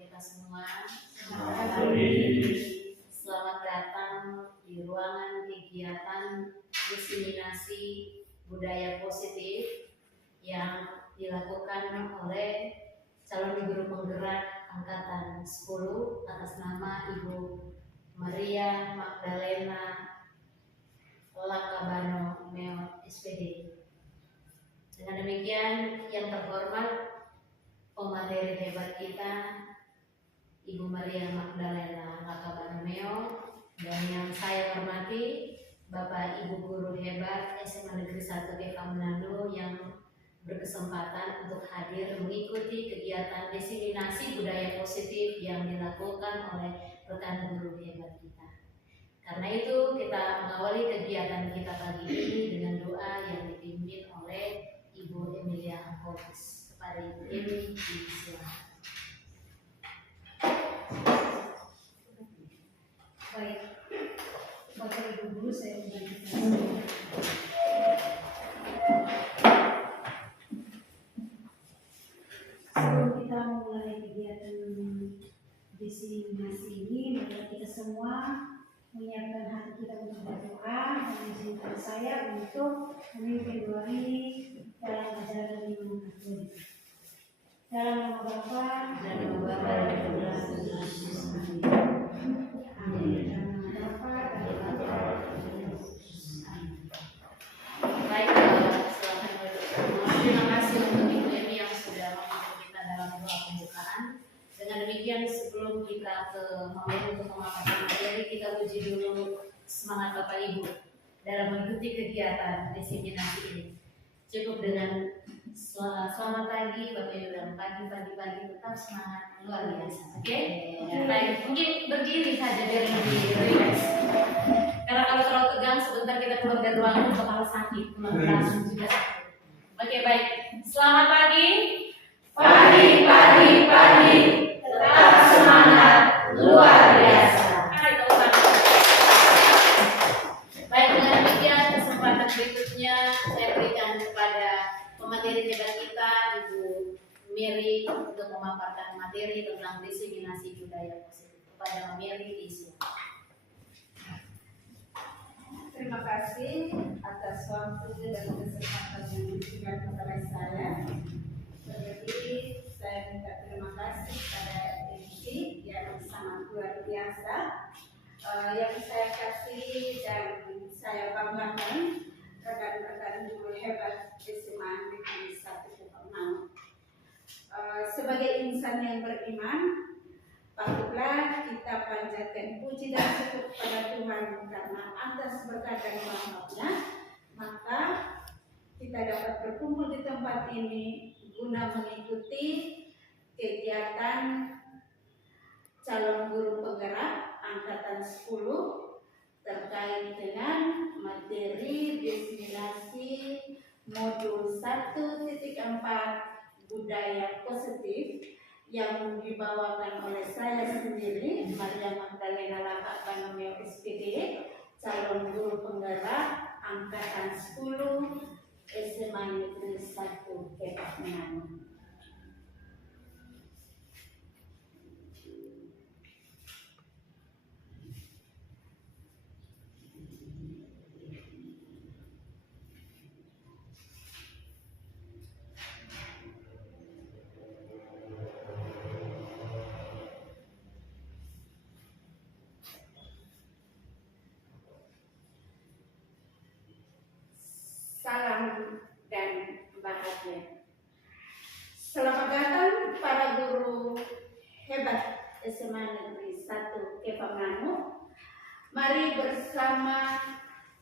kita semua. Selamat datang di ruangan kegiatan diseminasi budaya positif yang dilakukan oleh calon guru penggerak angkatan 10 atas nama Ibu Maria Magdalena Lakabano Meo SPD. Dengan demikian, yang terhormat pemateri hebat kita Ibu Maria Magdalena Lakabano Meo, dan yang saya hormati Bapak Ibu guru hebat SMA Negeri 1 Eva Manado yang berkesempatan untuk hadir mengikuti kegiatan diseminasi budaya positif yang dilakukan oleh rekan guru hebat kita. Karena itu kita mengawali kegiatan kita pagi ini dengan doa yang dipimpin oleh Ibu Emilia Angkopis. Kepada Ibu Emi, disilakan. Baik, Bapak Ibu guru, saya membagikan. Sebelum kita memulai kegiatan diseminasi ini, mari kita semua menyiapkan hati kita untuk berdoa dan izinkan saya untuk memimpin doa ini dalam ajaran Ibu Katolik. Dalam nama Bapa Dan Bapak dan Ibu Amin. Dalam nama Bapa dan Putra dan Roh Kudus. Amin. Baik, silakan duduk semua. Terima kasih untuk Ibu Emi yang sudah memimpin kita dalam doa pembukaan. Dengan demikian, sebelum kita ke materi untuk memaparkan materi, kita uji dulu semangat Bapak Ibu dalam mengikuti kegiatan diseminasi ini. Cukup dengan selamat pagi Bapak Ibu, dan pagi tetap semangat luar biasa. Oke? Baik, mungkin berdiri saja biar lebih rileks. Karena kalau terlalu tegang sebentar kita keluar dari ruangan kepala sakit, teman-teman juga sakit. Oke, baik. Selamat pagi. Pagi. Tetap semangat luar biasa. Mari teman-teman. Baik, dengan demikian kesempatan berikutnya saya berikan kepada pemateri hebat kita Ibu Mary untuk memaparkan materi tentang diseminasi budaya positif. Kepada Mary, disilakan. Terima kasih atas waktu dan kesempatan yang diberikan kepada saya. Jadi saya minta terima kasih kepada MC yang sangat luar biasa, yang saya kasih dan saya banggakan rekan-rekan guru hebat SMA Negeri 1 Kepemang. Sebagai insan yang beriman, patutlah kita panjatkan puji dan syukur kepada Tuhan karena atas berkat dan rahmat-Nya, maka kita dapat berkumpul di tempat ini guna mengikuti kegiatan calon guru penggerak angkatan 10 terkait dengan materi diseminasi modul 1.4 budaya positif yang dibawakan oleh saya sendiri, Maria Magdalena Lakabano Meo SPD, calon guru penggerak angkatan 10 SMA Negeri 1 Eva Manado. Salam dan bahagia. Selamat datang para guru hebat SMA Negeri 1 Eva Manado. Mari bersama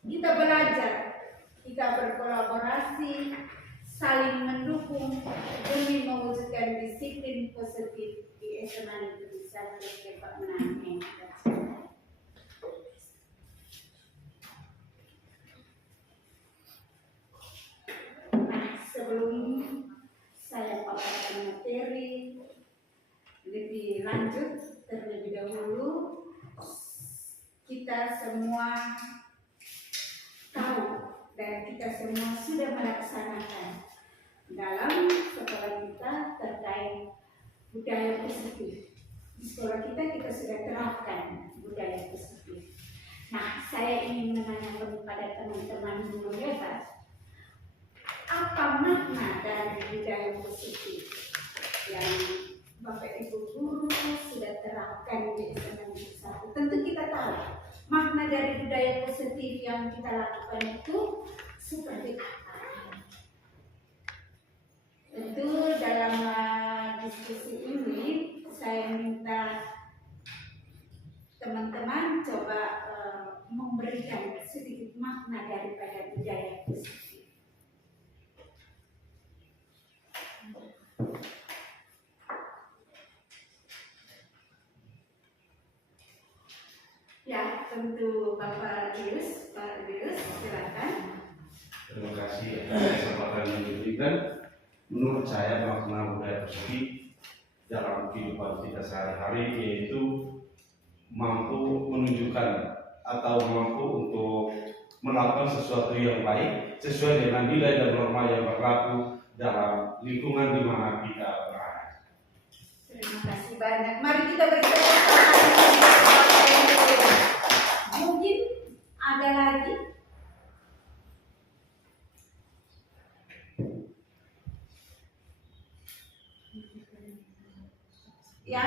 kita belajar, kita berkolaborasi, saling mendukung demi mewujudkan disiplin positif di SMA Negeri 1 Eva Manado. Sebelum saya paparkan materi lebih lanjut, terlebih dahulu kita semua tahu dan kita semua sudah melaksanakan dalam sekolah kita terkait budaya positif. di sekolah kita sudah terapkan budaya positif. Nah, saya ingin menanyakan kepada teman-teman guru hebat, apa makna dari budaya positif yang Bapak Ibu guru sudah terapkan di SMA Negeri 1? Tentu kita tahu makna dari budaya positif yang kita lakukan itu seperti apa. Tentu dalam diskusi ini saya minta teman-teman coba memberikan sedikit makna daripada budaya positif. Ya, tentu Bapak Rius, Pak Rius, silakan. Terima kasih atas kesempatan yang diberikan. Menurut saya makna budaya positif dalam kehidupan kita sehari-hari yaitu mampu menunjukkan atau mampu untuk melakukan sesuatu yang baik sesuai dengan nilai dan norma yang berlaku dalam lingkungan di mana kita berada. Terima kasih banyak. Mari kita berikan tepuk tangan. Mungkin ada lagi. Ya,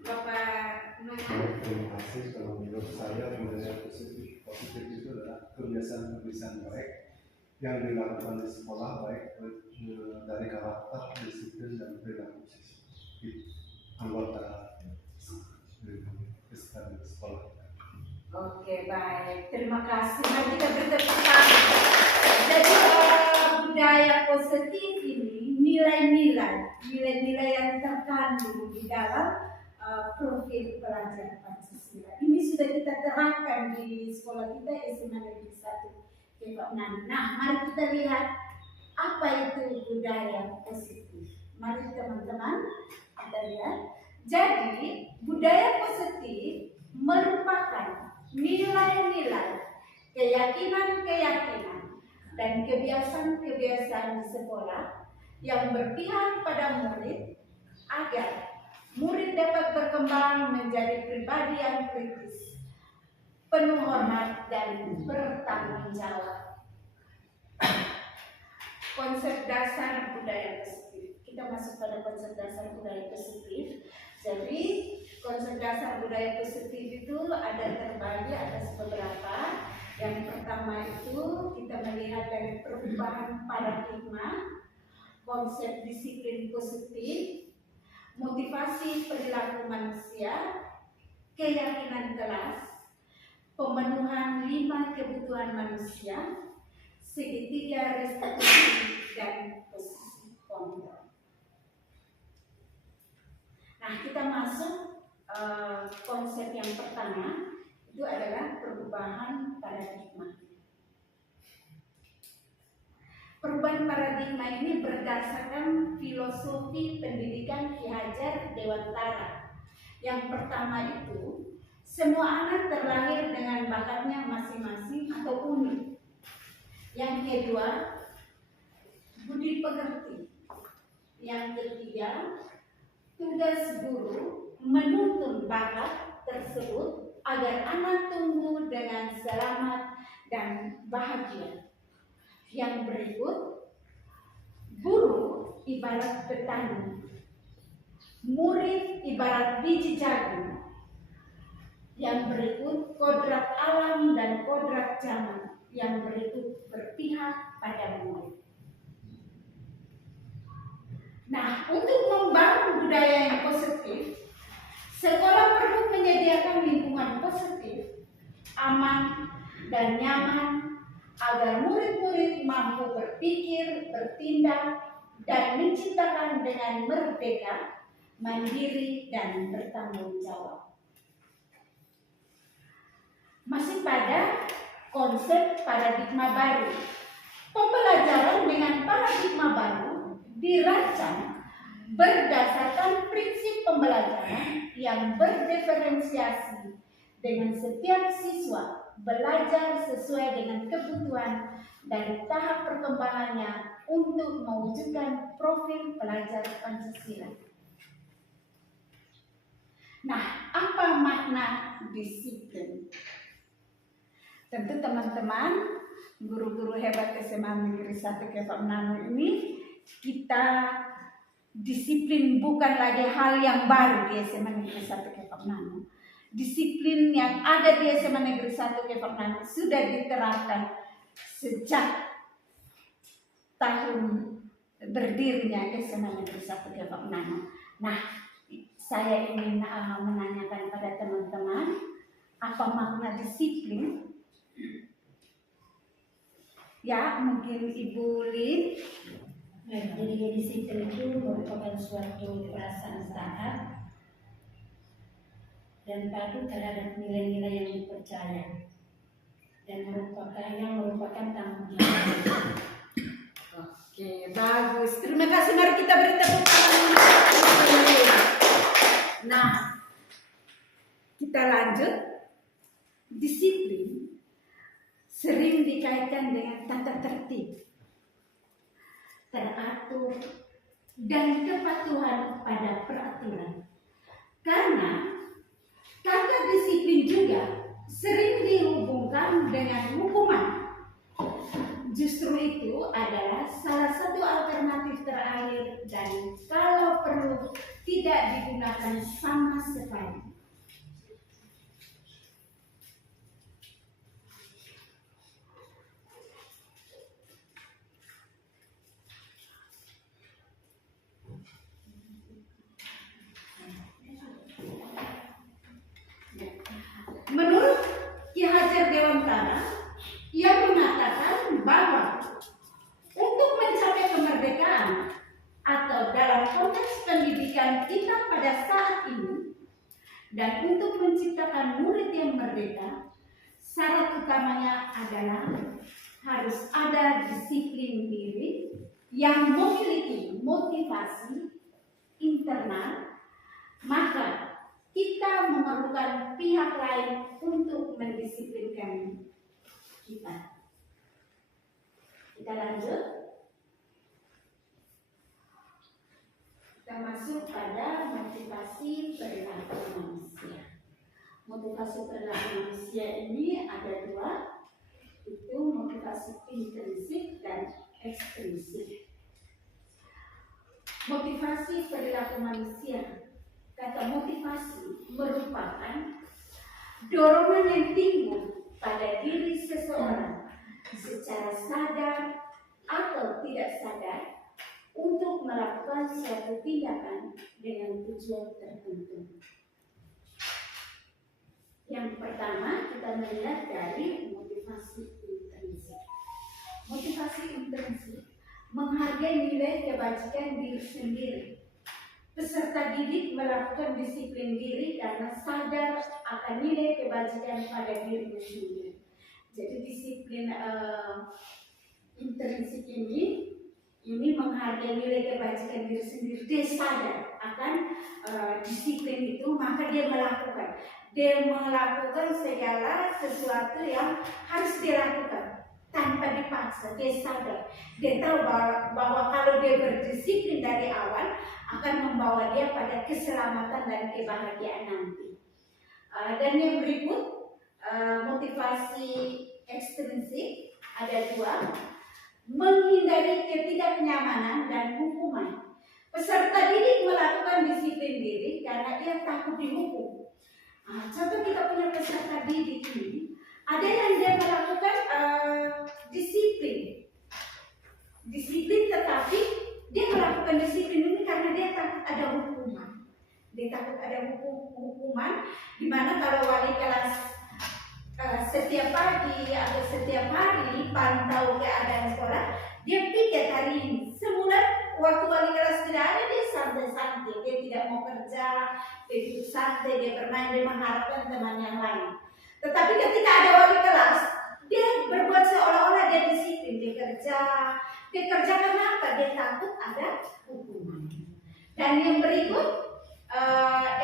Bapak Numan. Terima kasih. Kalau menurut saya budaya positif itu adalah kebiasaan-kebiasaan baik yang dilakukan di sekolah, baik dari karakter, disiplin dan perilaku anggota sekolah. Oke, baik. Terima kasih. Mari kita bertepuk tangan. Jadi budaya positif ini nilai-nilai yang terkandung di dalam profil pelajar Pancasila. Ini sudah kita terapkan di sekolah kita SMA Negeri 1 Kepaknan. Nah, mari kita lihat apa itu budaya positif. Mari teman-teman kita lihat. Jadi budaya positif merupakan nilai-nilai, keyakinan-keyakinan, dan kebiasaan-kebiasaan di sekolah yang berpihak pada murid agar murid dapat berkembang menjadi pribadi yang kritis, penuh hormat, dan bertanggung jawab. Konsep dasar budaya positif. Kita masuk pada konsep dasar budaya positif. Jadi konsep dasar budaya positif itu ada terbagi atas beberapa. Yang pertama itu kita melihat dari perubahan paradigma, konsep disiplin positif, motivasi perilaku manusia, keyakinan kelas, pemenuhan 5 kebutuhan manusia, segitiga restitusi, dan posisi kontrol. Nah, kita masuk konsep yang pertama, itu adalah perubahan paradigma. Perubahan paradigma ini berdasarkan filosofi pendidikan Ki Hajar Dewantara. Yang pertama itu, semua anak terlahir dengan bakatnya masing-masing atau unik. Yang kedua, budi pekerti. Yang ketiga, tugas guru menuntun bakat tersebut agar anak tumbuh dengan selamat dan bahagia. Yang berikut, guru ibarat petani, murid ibarat biji jagung. Yang berikut, kodrat alam dan kodrat zaman. Yang berikut, berpihak pada murid. Nah, untuk membangun budaya yang positif, sekolah perlu menyediakan lingkungan positif, aman, dan nyaman agar murid-murid mampu berpikir, bertindak, dan menciptakan dengan merdeka, mandiri, dan bertanggung jawab. Masih pada konsep paradigma baru. Pembelajaran dengan paradigma baru dirancang berdasarkan prinsip pembelajaran yang berdiferensiasi dengan setiap siswa belajar sesuai dengan kebutuhan dan tahap perkembangannya untuk mewujudkan profil pelajar Pancasila. Nah, apa makna disiplin? Tentu teman-teman, guru-guru hebat SMA Negeri 1 Kepang Nano ini, kita disiplin bukan lagi hal yang baru di SMA Negeri 1 Kepang Nano. Disiplin yang ada di SMA Negeri 1 Kepang Nano sudah diterapkan sejak tahun berdirinya SMA Negeri 1 Kepang Nano. Nah, saya ingin menanyakan pada teman-teman, apa makna disiplin? Ya, mungkin Ibu Lin. Jadi disiplin itu merupakan suatu perasaan taat dan patuh terhadap nilai-nilai yang dipercaya dan merupakan tanggung jawab. Oke, bagus. Terima kasih. Mari kita beri tepuk tangan. Nah, kita lanjut. Disiplin sering dikaitkan dengan tata tertib, teratur, dan kepatuhan pada peraturan. Karena kata disiplin juga sering dihubungkan dengan hukuman. Justru itu adalah salah satu alternatif terakhir dan kalau perlu tidak digunakan sama sekali. Menurut Ki Hajar Dewantara yang mengatakan bahwa untuk mencapai kemerdekaan atau dalam konteks pendidikan kita pada saat ini dan untuk menciptakan murid yang merdeka, syarat utamanya adalah harus ada disiplin diri yang memiliki motivasi internal, maka kita memerlukan pihak lain untuk mendisiplinkan kita. Kita lanjut. Kita masuk pada motivasi perilaku manusia. Motivasi perilaku manusia ini ada dua, itu motivasi intrinsik dan ekstrinsik. Motivasi perilaku manusia. Kata motivasi merupakan dorongan yang timbul pada diri seseorang secara sadar atau tidak sadar untuk melakukan suatu tindakan dengan tujuan tertentu. Yang pertama kita melihat dari motivasi intrinsik. Motivasi intrinsik menghargai nilai kebajikan diri sendiri. Peserta didik melakukan disiplin diri karena sadar akan nilai kebajikan pada dirinya sendiri. Jadi disiplin intrinsik ini menghargai nilai kebajikan diri sendiri. Dia sadar akan disiplin itu, maka dia melakukan. Dia melakukan segala sesuatu yang harus dilakukan tanpa dipaksa. Dia sadar, dia tahu bahwa kalau dia berdisiplin dari awal akan membawa dia pada keselamatan dan kebahagiaan nanti. Dan yang berikut motivasi ekstrinsik ada dua, menghindari ketidaknyamanan dan hukuman. Peserta didik melakukan disiplin diri karena ia takut dihukum. Contoh kita punya peserta didik ini, ada yang dia melakukan disiplin tetapi dia melakukan disiplin ini karena dia takut ada hukuman. Dia takut ada hukuman, di mana kalau wali kelas setiap pagi atau setiap hari pantau keadaan sekolah, dia piket hari ini. Semula waktu wali kelas tidak ada, dia santai-santai, dia tidak mau kerja, dia duduk santai, dia bermain, dia mengharapkan teman yang lain. Tetapi ketika ada wali kelas, dia berbuat seolah-olah dia disiplin, dia kerja karena apa? Dia takut ada hukuman. Dan yang berikut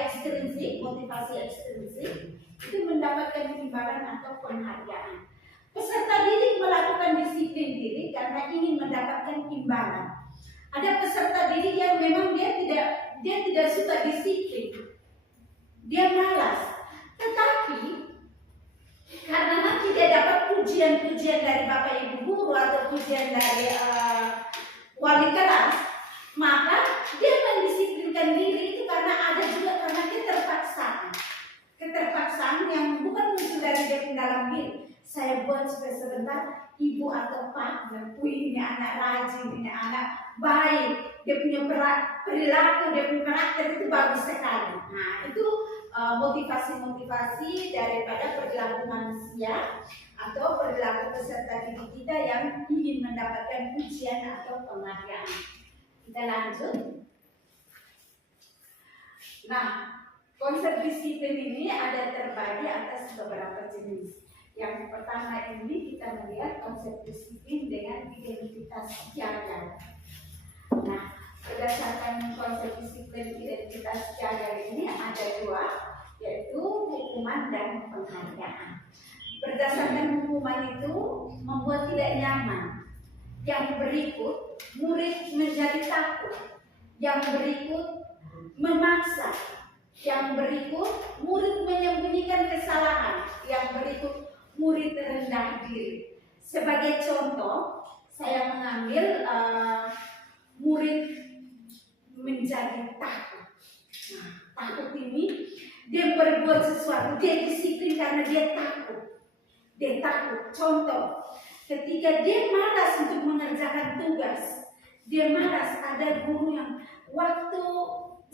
ekstrinsik, motivasi ekstrinsik itu mendapatkan imbalan atau penghargaan. Peserta didik melakukan disiplin diri karena ingin mendapatkan imbalan. Ada peserta didik yang memang dia tidak suka disiplin. dia malas. Tetapi karena nanti dia dapat pujian-pujian dari Bapak Ibu guru atau pujian dari wali kelas, maka dia mendisiplinkan diri itu karena ada juga karena keterpaksaan yang bukan muncul dari dia dalam diri. Saya buat supaya sebentar ibu atau pak, ini anak rajin, ini anak baik, dia punya perilaku, dia punya karakter itu bagus sekali. Nah itu motivasi-motivasi daripada perilaku manusia atau perilaku peserta didik kita yang ingin mendapatkan pujian atau penghargaan. Kita lanjut. Nah, konsep disiplin ini ada terbagi atas beberapa jenis. Yang pertama ini kita melihat konsep disiplin dengan identitas jaga. Nah, berdasarkan konsep disiplin identitas jaga ini ada dua, yaitu hukuman dan penghargaan. Berdasarkan hukuman itu membuat tidak nyaman. Yang berikut, murid menjadi takut. Yang berikut, memaksa. Yang berikut, murid menyembunyikan kesalahan. Yang berikut, murid rendah diri. Sebagai contoh, saya mengambil murid menjadi takut. Nah, takut ini dia berbuat sesuatu, dia disiplin karena dia takut. Dia takut. Contoh, ketika dia malas untuk mengerjakan tugas, dia malas, ada guru yang waktu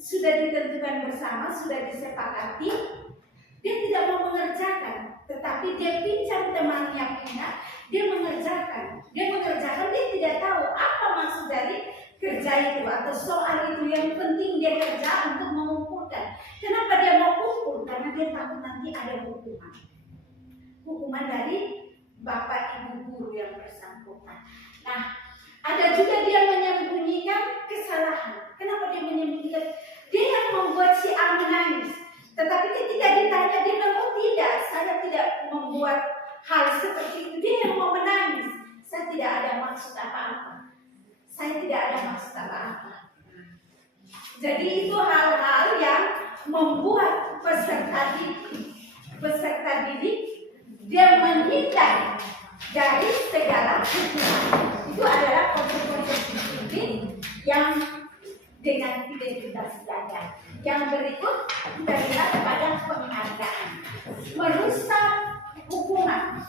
sudah ditentukan bersama, sudah disepakati, dia tidak mau mengerjakan, tetapi dia pinjam temannya pindah, dia mengerjakan, dia tidak tahu apa maksud dari kerja itu atau soal itu, yang penting dia kerja untuk mengumpulkan. Kenapa dia mau kumpul? Karena dia takut nanti ada hukuman dari bapak ibu guru yang bersangkutan. Nah, ada juga dia menyembunyikan kesalahan. Kenapa dia menyembunyikan? Dia yang membuat si A menangis. Tetapi ketika ditanya, dia bilang, oh tidak, saya tidak membuat hal seperti itu. Dia yang mau menangis. Saya tidak ada maksud apa-apa. Saya tidak ada maksud apa-apa. Jadi itu hal-hal yang membuat peserta didik dia menghindar dari segala hukuman. Itu adalah konsep-konsep disiplin yang dengan identitas jaga. Yang berikut kita lihat pada penghargaan. Merusak hukuman,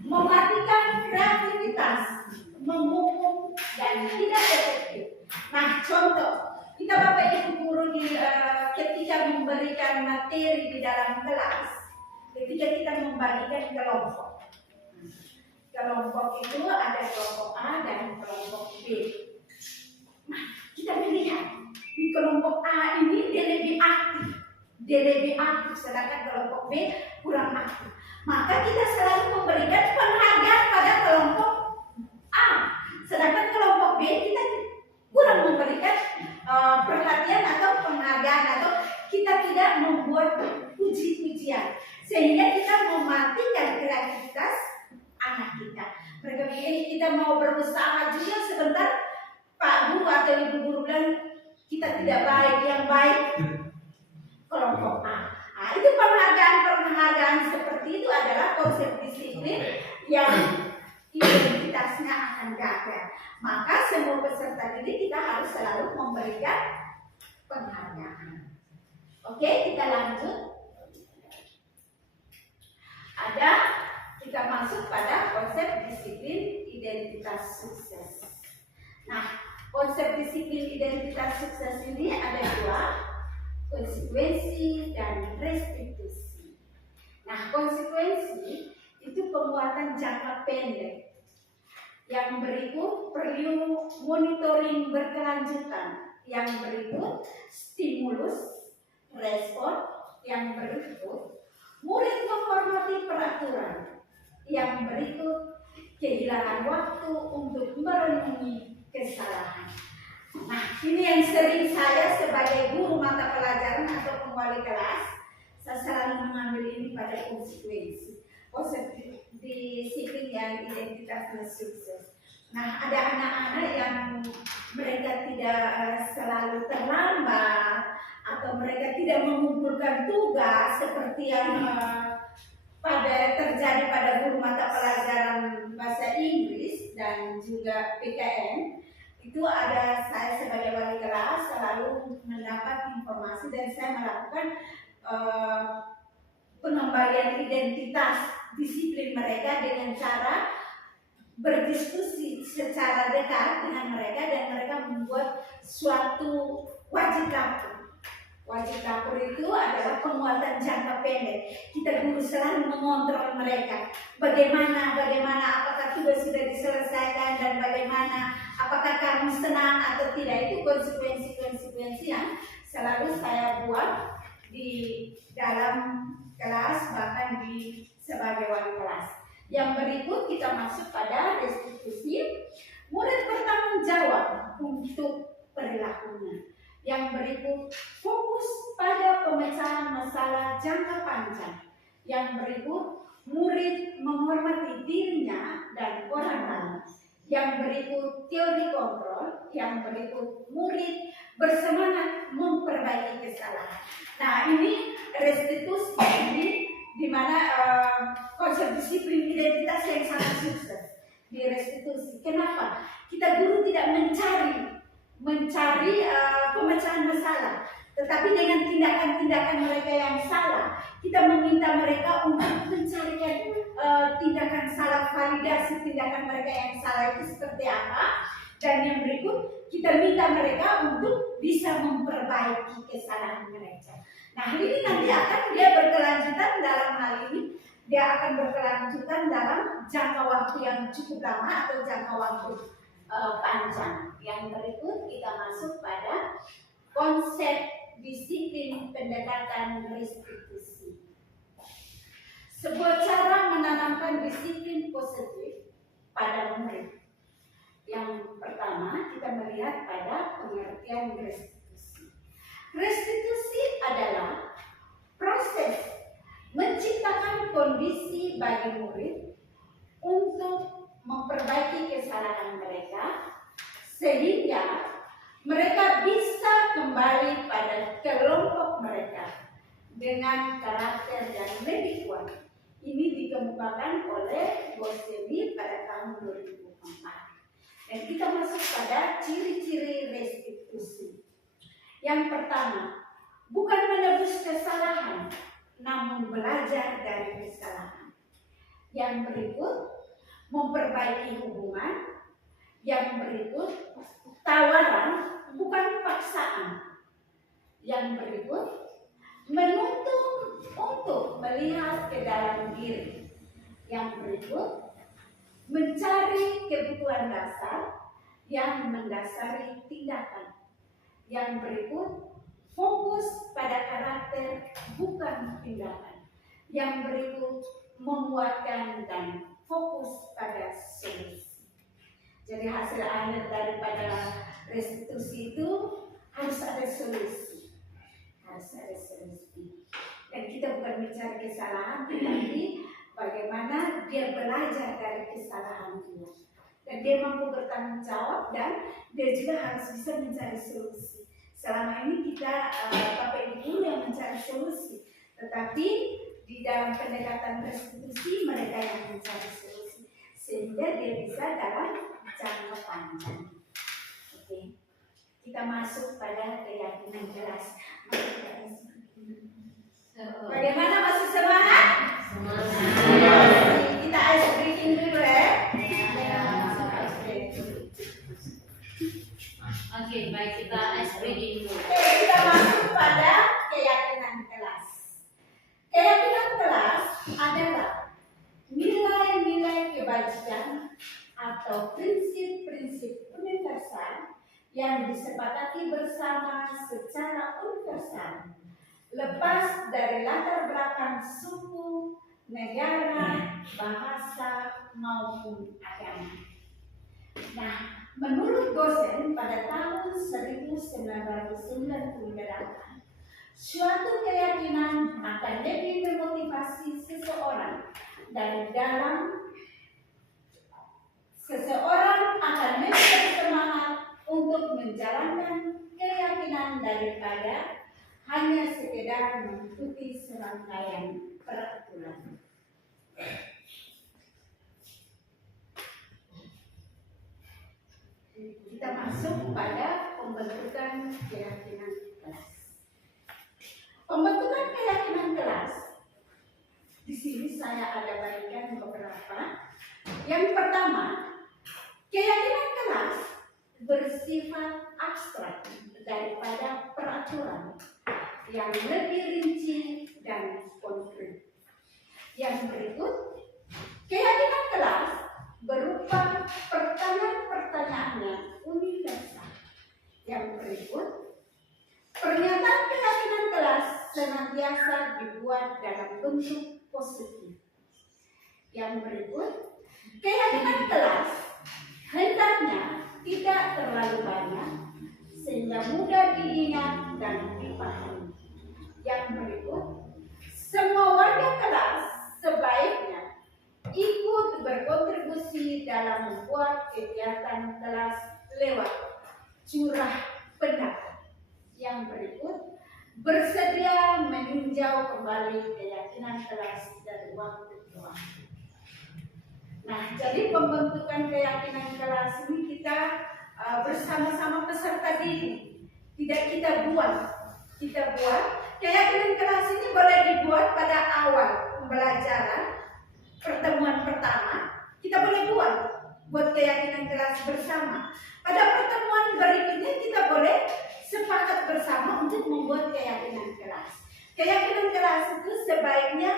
mematikan kreativitas, menghukum dan tidak efektif. Nah, contoh, kita Bapak Ibu guru ketika memberikan materi di dalam kelas, ketika kita membagikan kelompok. Kelompok itu ada kelompok A dan kelompok B. Nah, kita melihat di kelompok A ini dia lebih aktif, sedangkan kelompok B kurang aktif. Maka kita selalu memberikan penghargaan pada kelompok A, sedangkan kelompok B kita kurang memberikan perhatian atau penghargaan, atau kita tidak membuat puji-pujian, sehingga kita mematikan kreativitas anak kita. Mereka pikir kita mau berusaha juga sebentar, Pak Guru atau Ibu Guru bilang kita tidak baik, yang baik kelompok A. Nah, itu penghargaan seperti itu adalah konsep disiplin yang identitasnya akan gagal. Maka semua peserta didik kita harus selalu memberikan penghargaan. Oke, kita lanjut. Kita masuk pada konsep disiplin identitas sukses. Nah, konsep disiplin identitas sukses ini ada dua, konsekuensi dan restitusi. Nah, konsekuensi itu penguatan jangka pendek. Yang berikut perlu monitoring berkelanjutan. Yang berikut stimulus, respon. Yang berikut murid menghormati peraturan. Yang berikut kehilangan waktu untuk merenungi kesalahan. Nah, ini yang sering saya sebagai guru mata pelajaran atau pemwali kelas, saya selalu mengambil ini pada konsekuensi. Konsep disiplin yang identitasnya sukses. Nah, ada anak-anak yang mereka tidak selalu terlambat, atau mereka tidak mengumpulkan tugas seperti yang terjadi pada guru mata pelajaran bahasa Inggris dan juga PKN, itu ada saya sebagai wali kelas selalu mendapat informasi dan saya melakukan pengembalian identitas disiplin mereka dengan cara berdiskusi secara dekat dengan mereka dan mereka membuat suatu wajib lapor. Wajib lapor itu adalah penguatan jangka pendek. Kita guru selalu mengontrol mereka. Bagaimana apakah tugas sudah diselesaikan dan bagaimana apakah kamu senang atau tidak. Itu konsekuensi yang selalu saya buat di dalam kelas, bahkan di sebagai wali kelas. Yang berikut kita masuk pada restitusi. Murid bertanggung jawab untuk perilakunya. Yang berikut fokus pada pemecahan masalah jangka panjang. Yang berikut murid menghormati dirinya dan orang lain. Yang berikut teori kontrol. Yang berikut murid bersemangat memperbaiki kesalahan. Nah, ini restitusi ini di mana konsep disiplin identitas yang sangat sukses di restitusi. Kenapa? Kita guru tidak mencari pemecahan masalah, tetapi dengan tindakan-tindakan mereka yang salah, kita meminta mereka untuk mencarikan tindakan salah, validasi tindakan mereka yang salah itu seperti apa, dan yang berikut kita minta mereka untuk bisa memperbaiki kesalahan mereka. Nah, ini nanti akan dia berkelanjutan dalam hal ini, dia akan berkelanjutan dalam jangka waktu yang cukup lama atau jangka waktu panjang. Yang berikut kita masuk pada konsep disiplin pendekatan restitusi. Sebuah cara menanamkan disiplin positif pada murid. Yang pertama kita melihat pada pengertian restitusi. Restitusi adalah proses menciptakan kondisi bagi murid untuk memperbaiki kesalahan mereka sehingga mereka bisa kembali pada kelompok mereka dengan karakter yang lebih kuat. Ini dikemukakan oleh Goseni pada tahun 2004. Dan kita masuk pada ciri-ciri restitusi. Yang pertama, bukan menebus kesalahan, namun belajar dari kesalahan. Yang berikut, memperbaiki hubungan. Yang berikut, tawaran bukan paksaan. Yang berikut, menuntut untuk melihat ke dalam diri. Yang berikut, mencari kebutuhan dasar yang mendasari tindakan. Yang berikut, fokus pada karakter bukan tindakan. Yang berikut, menguatkan dan fokus pada solusi. Jadi hasil akhir daripada restitusi itu harus ada solusi. Harus ada solusi. Dan kita bukan mencari kesalahan, tetapi bagaimana dia belajar dari kesalahan dia. Dan dia mampu bertanggung jawab dan dia juga harus bisa mencari solusi. Selama ini kita Bapak Ibu guru yang mencari solusi, tetapi di dalam pendekatan restitusi mereka yang mencari solusi, sehingga dia bisa dalam jangka panjang. Oke, kita masuk pada keyakinan jelas. Bagaimana, masih semangat? Kita ice breaking dulu ya. Oke, baik, kita ice breaking dulu. Oke, kita masuk pada keyakinan kelas. Keyakinan kelas adalah nilai-nilai kebajikan atau prinsip-prinsip universal yang disepakati bersama secara universal, lepas dari latar belakang suku, negara, bahasa, maupun agama. Nah, menurut Gosen pada tahun 1998, suatu keyakinan akan lebih memotivasi seseorang dari dalam. Seseorang akan lebih bersemangat untuk menjalankan keyakinan daripada hanya sekedar mengikuti serangkaian peraturan. Kita masuk pada pembentukan keyakinan kelas. Pembentukan keyakinan kelas, di sini saya ada bagikan beberapa. Yang pertama, keyakinan kelas bersifat abstrak daripada peraturan yang lebih rinci dan konkret. Yang berikut, keyakinan kelas berupa pertanyaan-pertanyaan yang universal. Yang berikut, pernyataan keyakinan kelas senantiasa dibuat dalam bentuk positif. Yang berikut, keyakinan kelas hendaknya tidak terlalu banyak sehingga mudah diingat dan dipahami. Yang berikut, semua warga kelas sebaiknya ikut berkontribusi dalam membuat kegiatan kelas lewat curah pendapat. Yang berikut, bersedia meninjau kembali keyakinan kelas dari waktu ke waktu. Nah, jadi pembentukan keyakinan kelas ini kita bersama-sama peserta didik. Tidak kita buat. Keyakinan kelas ini boleh dibuat pada awal pembelajaran pertemuan pertama. Kita boleh buat keyakinan kelas bersama. Pada pertemuan berikutnya kita boleh sepakat bersama untuk membuat keyakinan kelas. Keyakinan kelas itu sebaiknya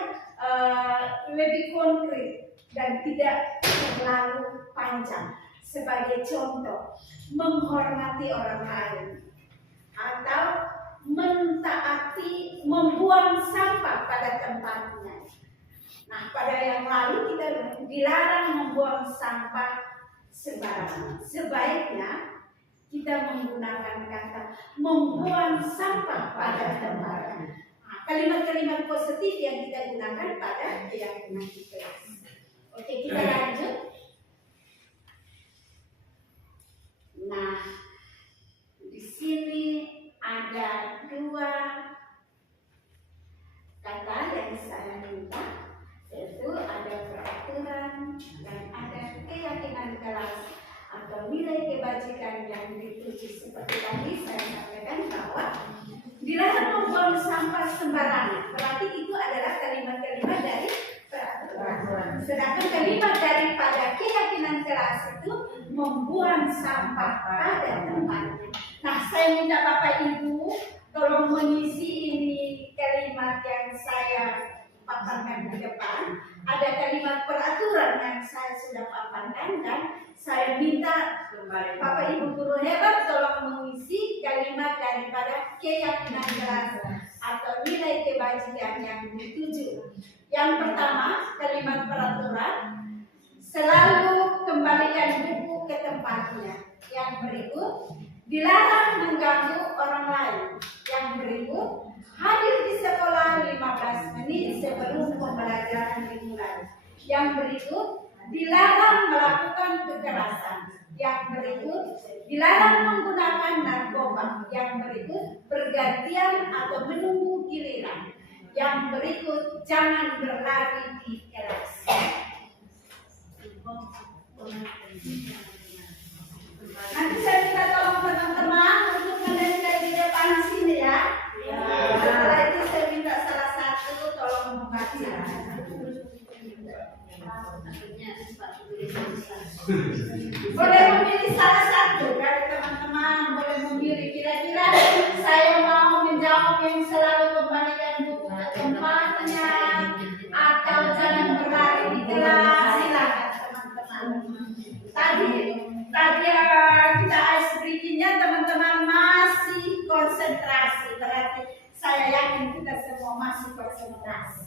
lebih konkret dan tidak terlalu panjang. Sebagai contoh, menghormati orang lain atau mentaati membuang sampah pada tempatnya. Nah, pada yang lalu kita dilarang membuang sampah sembarangan. Sebaiknya kita menggunakan kata membuang sampah pada tempatnya. Nah, kalimat-kalimat positif yang kita gunakan pada keyakinan kelas. Oke, kita lanjut. Nah, di sini ada dua kata yang saya minta, yaitu ada peraturan dan ada keyakinan kelas atau nilai kebajikan yang dituju. Seperti tadi saya sampaikan bahwa dilarang membuang sampah sembarangan. Berarti itu adalah kalimat-kalimat dari peraturan. Sedangkan kalimat daripada keyakinan kelas itu membuang sampah pada tempatnya. Nah, saya minta Bapak Ibu tolong mengisi ini kalimat yang saya paparkan di depan. Ada kalimat peraturan yang saya sudah paparkan dan saya minta Bapak Ibu guru hebat tolong mengisi kalimat daripada keyakinan kelas atau nilai kebajikan yang dituju. Yang pertama, kalimat peraturan, selalu kembalikan buku ke tempatnya. Yang berikut, dilarang mengganggu orang lain. Yang berikut, hadir di sekolah 15 menit sebelum pembelajaran dimulai. Yang berikut, dilarang melakukan kekerasan. Yang berikut, dilarang menggunakan narkoba. Yang berikut, bergantian atau menunggu giliran. Yang berikut, jangan berlari di kelas. Nanti saya minta tolong teman-teman untuk mendengar di depan sini ya. Setelah itu saya minta salah satu tolong membaca. Boleh memilih salah satu dari teman-teman, boleh memilih kira-kira saya mau menjawab yang selalu kembalikan buku ke tempatnya atau jangan berlari di kelas. Silakan teman-teman. Tadi kita ice breaking-nya teman-teman masih konsentrasi, berarti saya yakin kita semua masih konsentrasi.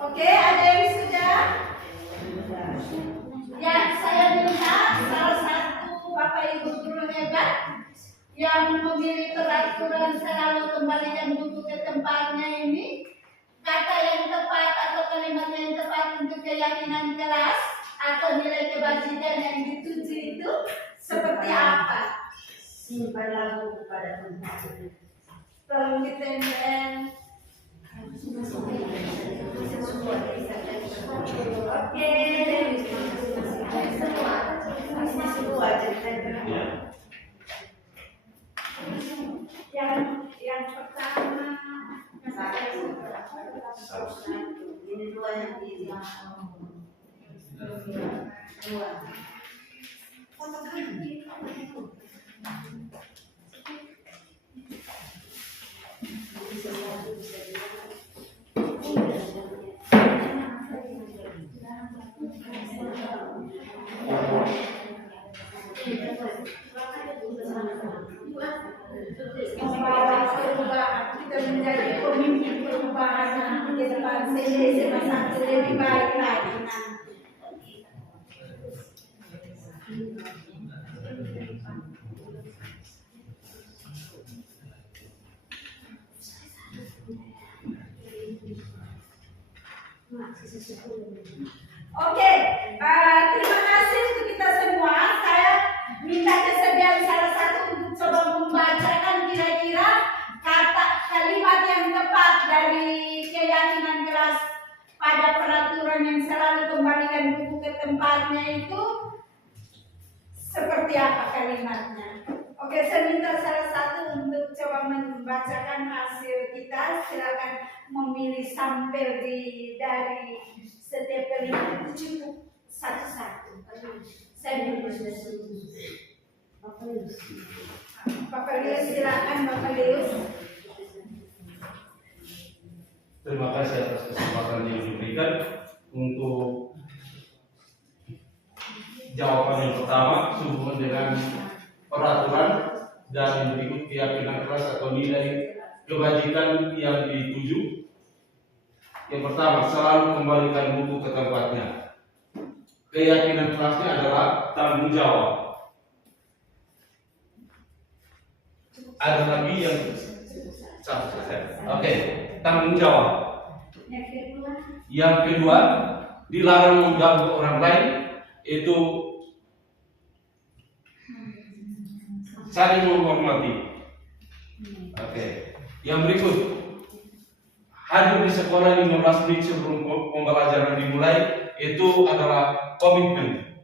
Oke, ada yang sudah? Ya, saya minta salah satu Bapak Ibu guru hebat yang memilih peraturan selalu kembalikan buku ke tempatnya ini, kata yang tepat atau kalimat yang tepat untuk keyakinan kelas atau nilai kebajikan yang dituju itu seperti apa? simpanlah buku pada tempat. Tolong ditempel. Oke. Semua ditempel. Yang pertama. Ini dua yang ini. Dua. Membawa perubahan, kita menjadi pemimpin perubahan nanti di depan masa lebih baik lagi nanti. Oke, terima kasih untuk kita semua. Saya minta kesediaan salah satu untuk coba membacakan kira-kira kata kalimat yang tepat dari keyakinan keras pada peraturan yang selalu kembalikan buku ke tempatnya itu seperti apa kalimatnya. Oke, saya minta salah satu untuk coba membacakan hasil kita. Silakan memilih sampel dari setiap kalimat itu cukup satu-satu. Saya dulu Bapak Lius, silakan Bapak Lius. Terima kasih atas kesempatan yang diberikan untuk jawaban yang pertama sehubungan dengan peraturan dan berikut keyakinan keras atau nilai kebajikan yang dituju. Yang pertama, selalu kembalikan buku ke tempatnya. Keyakinan kerasnya adalah tanggung jawab. Ada lagi yang satu selesai. Oke, tanggung jawab. Yang kedua, dilarang mengganggu orang lain, itu saling menghormati. Oke. Yang berikut, hadir di sekolah 15 menit sebelum pembelajaran dimulai, itu adalah komitmen.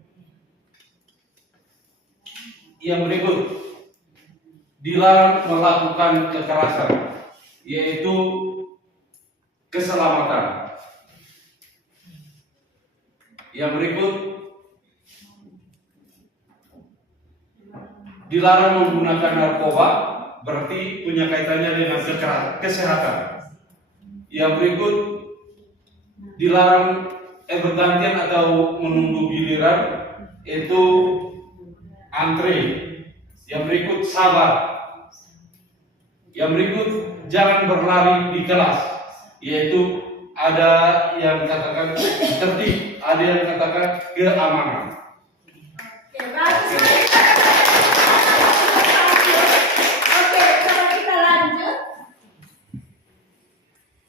Yang berikut, dilarang melakukan kekerasan, yaitu keselamatan. Yang berikut, dilarang menggunakan narkoba, berarti punya kaitannya dengan kesehatan. Yang berikut, dilarang bergantian atau menunggu giliran, itu antre. Yang berikut, sabar. Yang berikut, jangan berlari di kelas, yaitu ada yang katakan tertib, ada yang katakan keamanan. Oke, bagus. Oke, kalau kita lanjut.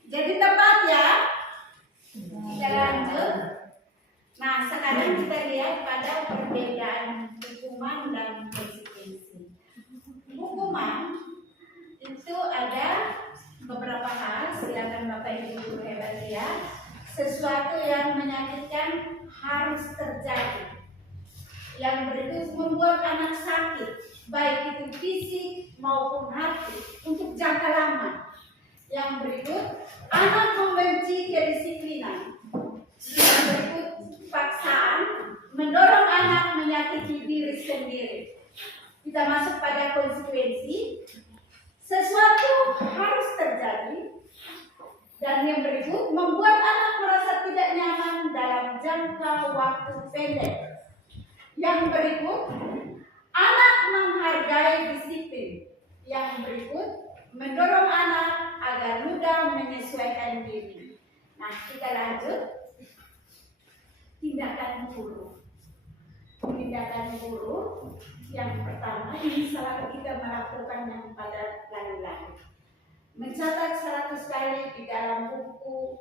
Jadi tepat ya. Kita lanjut. Nah, sekarang kita lihat pada perbedaan hukuman dan konsekuensi. Hukuman itu ada beberapa hal, silakan Bapak Ibu guru hebat ya. Sesuatu yang menyakitkan harus terjadi. Yang berikut membuat anak sakit, baik itu fisik maupun hati, untuk jangka lama. Yang berikut, anak membenci kedisiplinan. Yang berikut, paksaan mendorong anak menyakiti diri sendiri. Kita masuk pada konsekuensi. Sesuatu harus terjadi, dan yang berikut membuat anak merasa tidak nyaman dalam jangka waktu pendek. Yang berikut, anak menghargai disiplin. Yang berikut, mendorong anak agar mudah menyesuaikan diri. Nah, kita lanjut. Tindakan guru. Tindakan guru yang pertama, ini selalu kita melakukannya pada lalu-lalu. Mencatat 100 kali di dalam buku,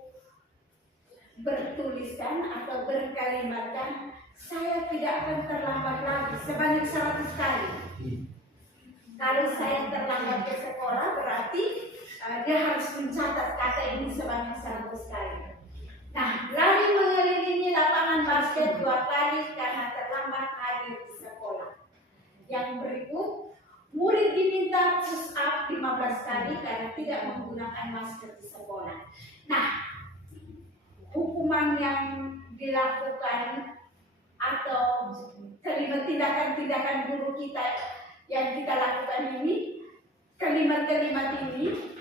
bertuliskan atau berkalimatkan, saya tidak akan terlambat lagi sebanyak 100 kali. Kalau saya terlambat ke sekolah berarti dia harus mencatat kata ini sebanyak 100 kali. Nah, lari mengelilingi lapangan basket 2 kali karena terlambat hadir di sekolah. Yang berikut, murid diminta push up 15 kali karena tidak menggunakan masker di sekolah. Nah, hukuman yang dilakukan atau kalimat tindakan-tindakan guru kita yang kita lakukan ini, kalimat-kalimat ini,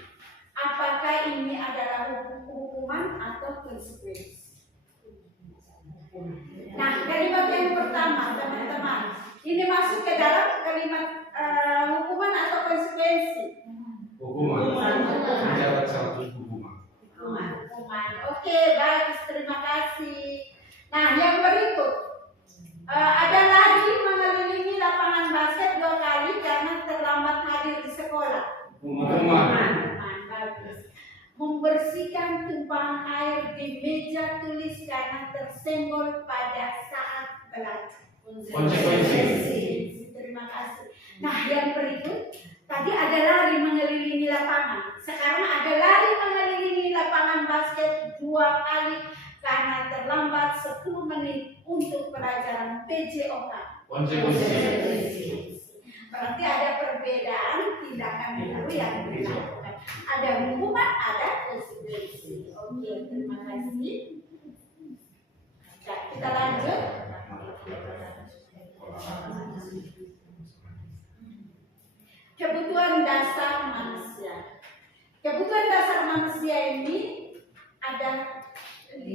apakah ini adalah hukuman atau konsekuensi? Nah, kalimat yang pertama, teman-teman, ini masuk ke dalam kalimat hukuman atau konsekuensi? Hukuman. Mencatat 100 hukuman. Hukuman. Oke, baik, terima kasih. Nah, yang berikut, ada lari mengelilingi lapangan basket 2 kali karena terlambat hadir di sekolah. Hukuman. Bagus. Membersihkan tumpahan air di meja tulis karena tersenggol pada saat belajar. Konsekuensi. Terima kasih. Nah, yang berikut, tadi ada lari mengelilingi lapangan. Sekarang ada lari mengelilingi lapangan basket 2 kali karena terlambat 10 menit untuk pelajaran PJOK. Konsekuensi. Berarti ada perbedaan tindakan guru yang dilakukan. Ada hukuman, ada konsekuensi. Oke, terima kasih. Nah, kita lanjut. Kebutuhan dasar manusia. Kebutuhan dasar manusia ini ada 5.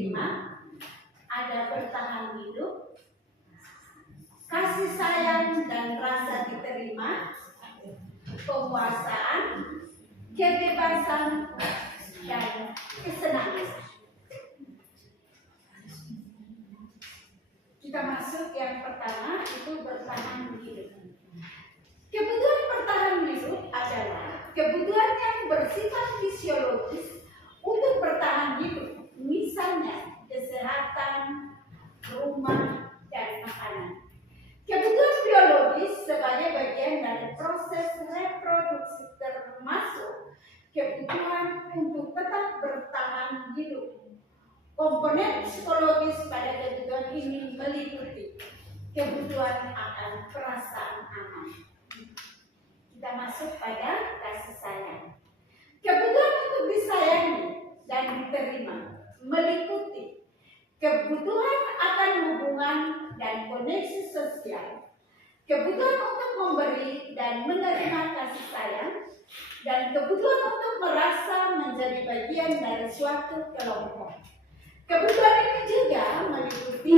Ada bertahan hidup, kasih sayang dan rasa diterima, penguasaan, kebebasan, dan kesenangan. Kita masuk yang pertama, itu bertahan hidup. Kebutuhan bertahan hidup adalah kebutuhan yang bersifat fisiologis untuk bertahan hidup. Misalnya kesehatan, rumah, dan makanan. Kebutuhan biologis sebagai bagian dari proses reproduksi termasuk kebutuhan untuk tetap bertahan hidup. Komponen psikologis pada kebutuhan ini meliputi kebutuhan akan perasaan aman. Kita masuk pada kasih sayang. Kebutuhan untuk disayangi dan diterima meliputi kebutuhan akan hubungan dan koneksi sosial, kebutuhan untuk memberi dan menerima kasih sayang, dan kebutuhan untuk merasa menjadi bagian dari suatu kelompok. Kebutuhan ini juga meliputi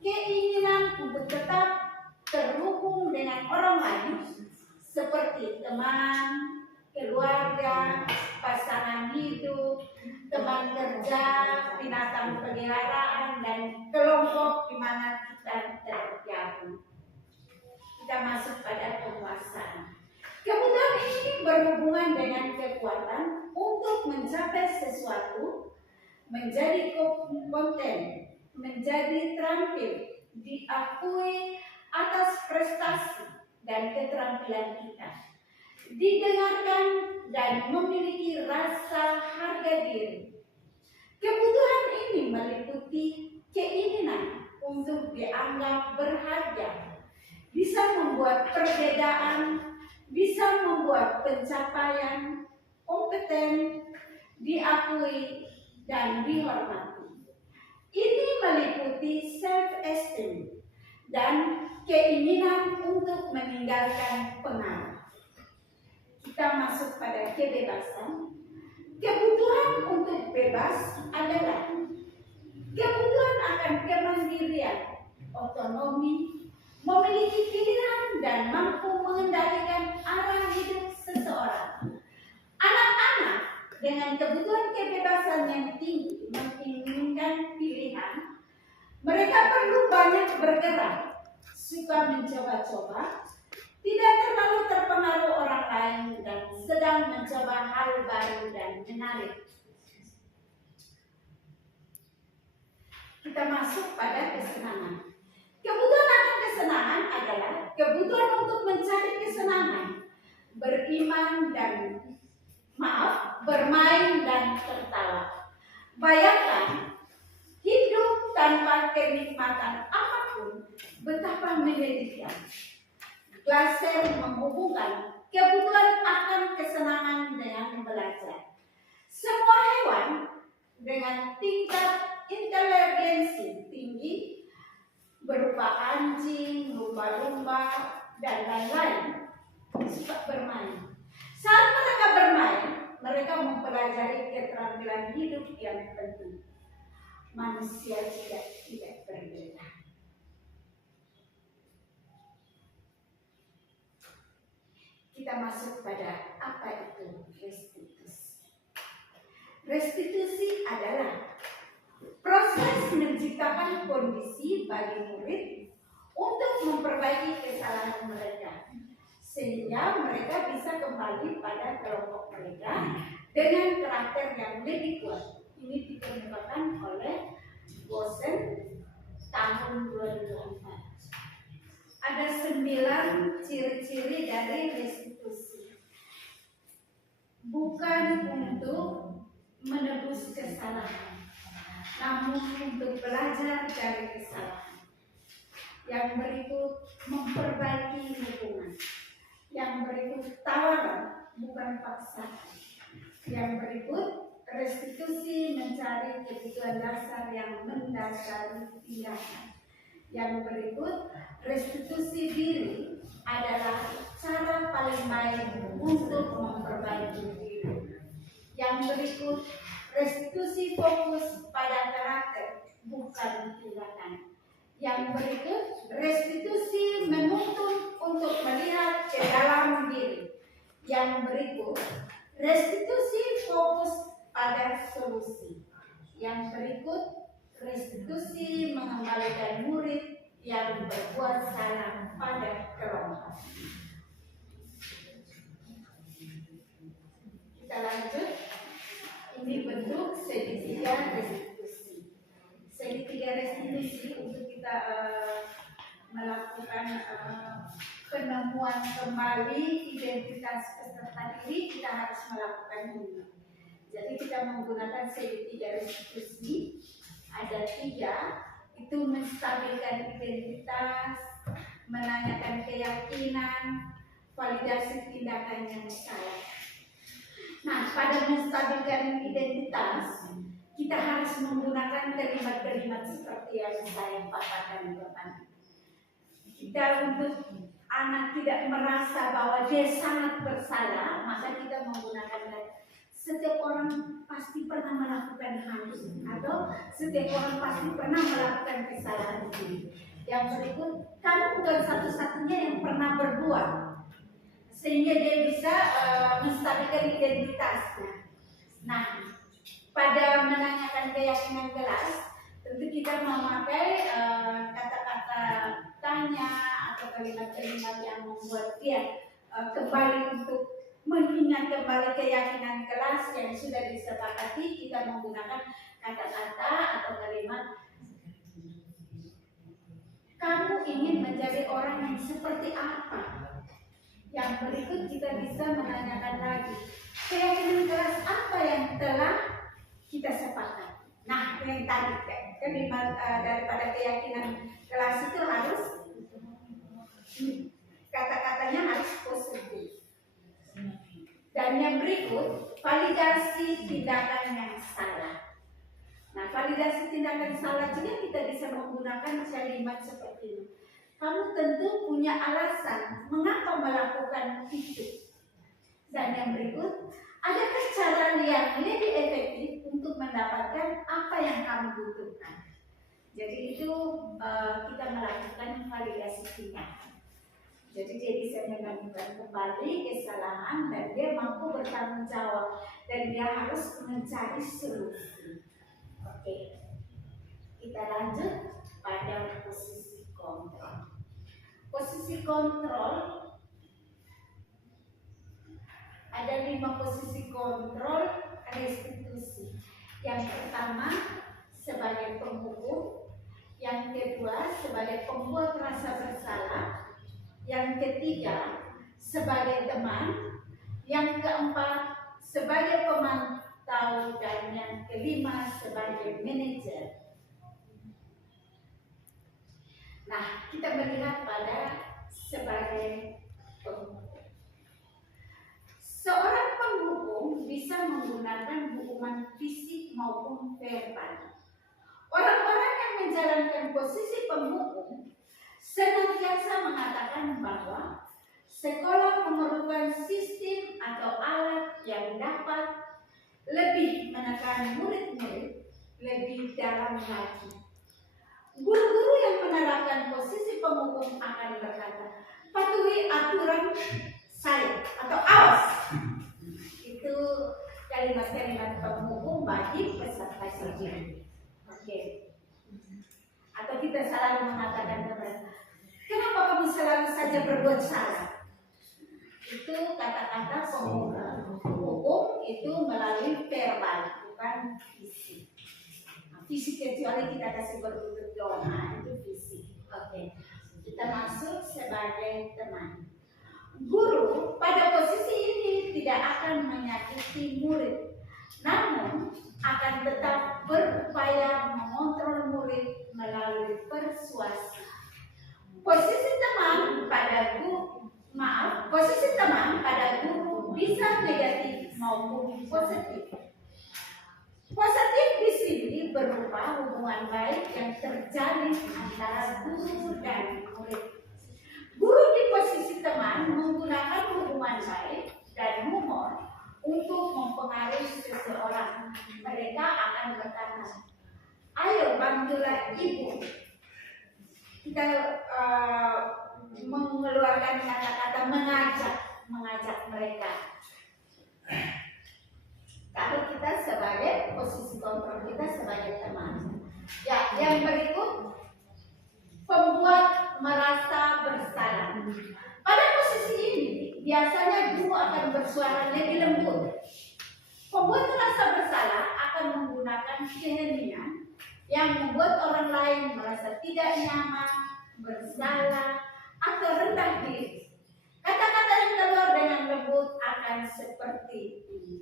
keinginan untuk tetap terhubung dengan orang lain seperti teman, keluarga, pasangan hidup, teman kerja, binatang peliharaan, dan kelompok di mana kita tergabung. Kita masuk pada penguasaan. Kebutuhan ini berhubungan dengan kekuatan untuk mencapai sesuatu, menjadi kompeten, menjadi terampil, diakui atas prestasi dan keterampilan kita, didengarkan dan memiliki rasa harga diri. Kebutuhan ini meliputi keinginan untuk dianggap berharga, bisa membuat perbedaan, bisa membuat pencapaian, kompeten, diakui, dan dihormati. Ini meliputi self-esteem dan keinginan untuk meninggalkan pengaruh. Kita masuk pada kebebasan. Kebutuhan untuk bebas adalah kebutuhan akan kemandirian, otonomi, memiliki pilihan dan mampu mengendalikan arah hidup seseorang. Anak-anak dengan kebutuhan kebebasan yang tinggi menginginkan pilihan. Mereka perlu banyak bergerak, suka mencoba-coba, tidak terlalu terpengaruh orang lain, dan sedang mencoba hal baru dan menarik. Kita masuk pada kesenangan. Kebutuhan akan kesenangan adalah kebutuhan untuk mencari kesenangan, bermain dan tertawa. Bayangkan hidup tanpa kenikmatan apapun betapa menyedihkan. Glaser menghubungkan kebutuhan akan kesenangan dengan belajar. Semua hewan dengan tingkat inteligensi tinggi berupa anjing, lumba-lumba, dan lain-lain suka bermain. Saat mereka bermain, mereka mempelajari keterampilan hidup yang penting. Manusia juga tidak berbeda. Kita masuk pada apa itu restitusi. Restitusi adalah proses menciptakan kondisi bagi murid untuk memperbaiki kesalahan mereka, sehingga mereka bisa kembali pada kelompok mereka dengan karakter yang lebih kuat. Ini dikemukakan oleh Bosen tahun 2004. Ada 9 ciri-ciri dari restitusi. Bukan untuk menebus kesalahan, namun untuk belajar dari kesalahan. Yang berikut memperbaiki hubungan. Yang berikut tawaran, bukan paksaan. Yang berikut restitusi mencari kebutuhan dasar yang mendasari tindakan. Yang berikut restitusi diri adalah cara paling baik untuk memperbaiki diri. Yang berikut restitusi fokus pada karakter, bukan tindakan. Yang berikut restitusi menuntut untuk melihat ke dalam diri. Yang berikut restitusi fokus pada solusi. Yang berikut restitusi mengembalikan murid yang berbuat salah pada kelompok. Kita lanjut. Ini bentuk segitiga restitusi. Segitiga restitusi untuk kita melakukan penemuan kembali identitas peserta diri, kita harus melakukan ini. Jadi kita menggunakan segitiga restitusi. Ada 3, itu menstabilkan identitas, menanyakan keyakinan, validasi tindakan yang salah. Nah, pada menstabilkan identitas, kita harus menggunakan kalimat-kalimat seperti yang saya paparkan di depan. Kita untuk anak tidak merasa bahwa dia sangat bersalah, maka kita menggunakan setiap orang pasti pernah melakukan hal itu, atau setiap orang pasti pernah melakukan kesalahan itu. Yang berikut, kamu bukan satu-satunya yang pernah berbuat, sehingga dia bisa menstabilkan identitasnya. Nah, pada menanyakan keyakinan kelas, tentu kita memakai kata-kata tanya atau kalimat-kalimat yang membuat dia kembali untuk mengingat kembali keyakinan kelas yang sudah disepakati. Kita menggunakan kata-kata atau kalimat, kamu ingin menjadi orang yang seperti apa? Yang berikut kita bisa menanyakan lagi, keyakinan kelas apa yang telah kita sepakat. Nah, yang tadi kalimat daripada keyakinan kelas itu harus kata-katanya harus positif. Dan yang berikut, validasi tindakan yang salah. Nah, validasi tindakan salah juga kita bisa menggunakan kalimat seperti ini. Kamu tentu punya alasan mengapa melakukan itu. Dan yang berikut, adakah cara yang lebih efektif untuk mendapatkan apa yang kamu butuhkan? Jadi itu kita melakukan validasi tindakan. Jadi dia bisa menemukan kembali kesalahan dan dia mampu bertanggung jawab dan dia harus mencari solusi. Oke, kita lanjut pada posisi kontrol. Posisi kontrol, ada 5 posisi kontrol restitusi. Yang pertama sebagai penghukum, yang kedua sebagai pembuat rasa bersalah, yang ketiga sebagai teman, yang keempat sebagai pemantau, dan yang kelima sebagai manajer. Nah, kita melihat pada sebagai penghukum. Seorang penghukum bisa menggunakan hukuman fisik maupun verbal. Orang-orang yang menjalankan posisi penghukum senantiasa mengatakan bahwa sekolah memerlukan sistem atau alat yang dapat lebih menekan murid-murid lebih dalam lagi. Guru-guru yang menerapkan posisi penghukum akan berkata, patuhi aturan saya atau awas. Itu kalimat-kalimat penghukum bagi peserta sidang. Oke. Atau kita selalu mengatakan kepada, kenapa kamu selalu saja berbuat salah? Itu kata-kata penghukum itu melalui verbal, bukan fisik. Fisik kecuali kita kasih berbentuk dona, itu fisik. Oke. Kita masuk sebagai teman. Guru pada posisi ini tidak akan menyakiti murid, namun akan tetap berupaya mengontrol murid melalui persuasi. Posisi teman pada guru bisa negatif maupun positif. Positif di sini berupa hubungan baik yang terjalin antara guru dan murid. Guru di posisi teman menggunakan hubungan baik dan humor untuk mempengaruhi seseorang. Mereka akan berkata, ayo bantulah ibu. Kita mengeluarkan kata-kata mengajak mereka. Kalau kita sebagai posisi kontrol kita sebagai teman. Ya, yang berikut pembuat merasa bersalah. Pada posisi ini biasanya guru akan bersuara lebih lembut. Pembuat merasa bersalah akan menggunakan keheningan yang membuat orang lain merasa tidak nyaman, bersalah, atau rendah diri. Kata-kata yang keluar dengan lembut akan seperti ini.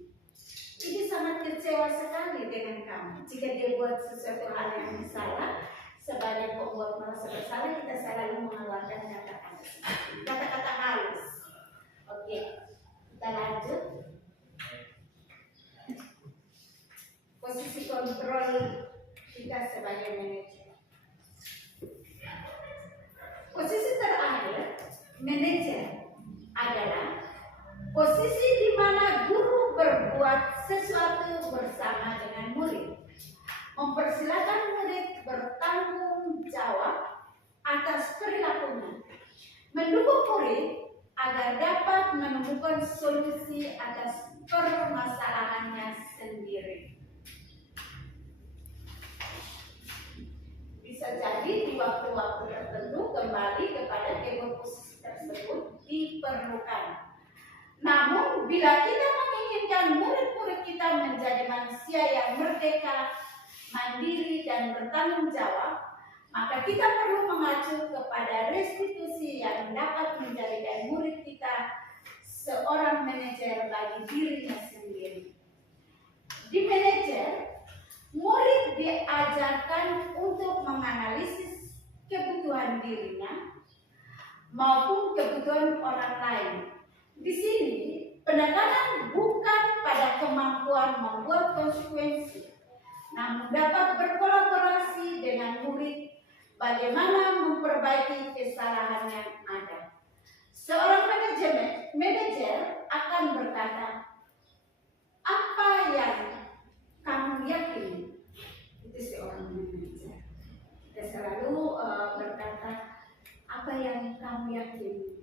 Ini sangat kecewa sekali dengan kamu. Jika dia buat sesuatu hal yang salah, sebagai pembuat merasa bersalah, kita selalu mengeluarkan kata-kata halus. Oke, kita lanjut. Posisi kontrol kita sebagai manajer. Posisi terakhir, manajer, adalah posisi di mana guru berbuat sesuatu bersama dengan murid, mempersilakan murid bertanggung jawab atas perilakunya, mendukung murid agar dapat menemukan solusi atas permasalahannya sendiri. Bisa jadi di waktu-waktu tertentu kembali kepada kedua posisi tersebut diperlukan. Namun, bila kita menginginkan murid-murid kita menjadi manusia yang merdeka, mandiri, dan bertanggung jawab, maka kita perlu mengacu kepada restitusi yang dapat menjadikan murid kita seorang manajer bagi dirinya sendiri. Di manajer, murid diajarkan untuk menganalisis kebutuhan dirinya maupun kebutuhan orang lain. Di sini, penekanan bukan pada kemampuan membuat konsekuensi, namun dapat berkolaborasi dengan murid bagaimana memperbaiki kesalahan yang ada. Seorang manajer akan berkata, apa yang kamu yakini? Itu seorang manajer. Kita selalu berkata, apa yang kamu yakini?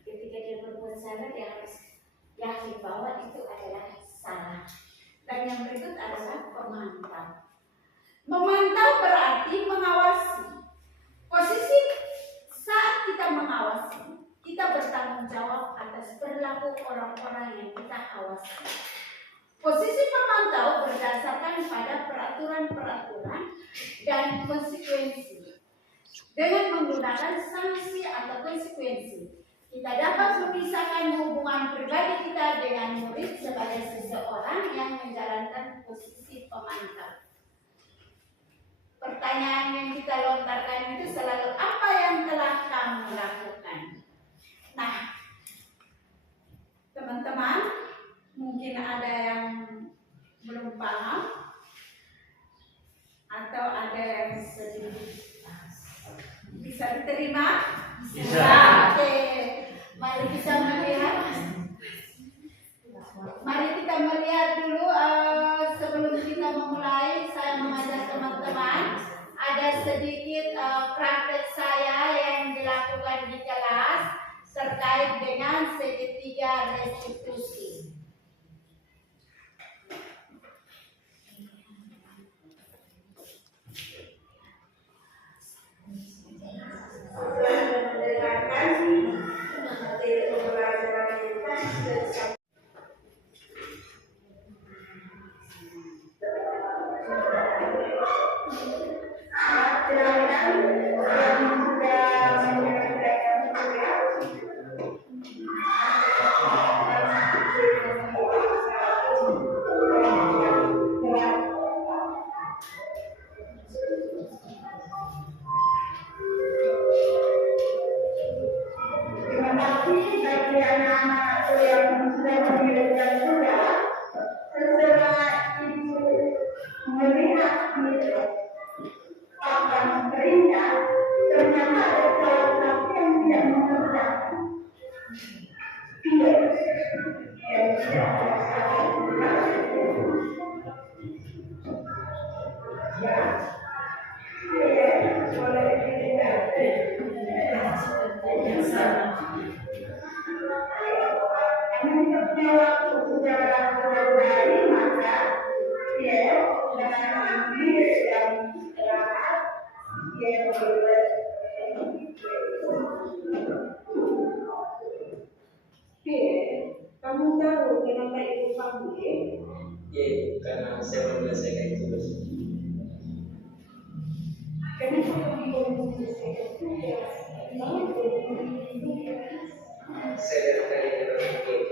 Ketika dia berbuat salah, dia harus yakin bahwa itu adalah salah. Dan yang berikut adalah pemantau. Memantau berarti mengawasi. Posisi saat kita mengawasi, kita bertanggung jawab atas perilaku orang-orang yang kita awasi. Posisi pemantau berdasarkan pada peraturan-peraturan dan konsekuensi. Dengan menggunakan sanksi atau konsekuensi, Kita dapat memisahkan hubungan pribadi kita dengan murid sebagai seseorang yang menjalankan posisi pemantau. Pertanyaan yang kita lontarkan itu selalu, apa yang telah kamu lakukan? Nah, teman-teman, mungkin ada yang belum paham atau ada yang sedikit bisa diterima? Bisa. Oke, mari kita melihat. Mari kita melihat dulu sebelum kita memulai. Saya mengajak teman-teman ada sedikit praktek saya yang dilakukan di kelas terkait dengan segitiga restitusi. Kamu tahu kenapa ibu panggil? Ya, karena saya menyelesaikan tugas. Kenapa kamu menyelesaikan tugas? Saya dari tadi berpikir.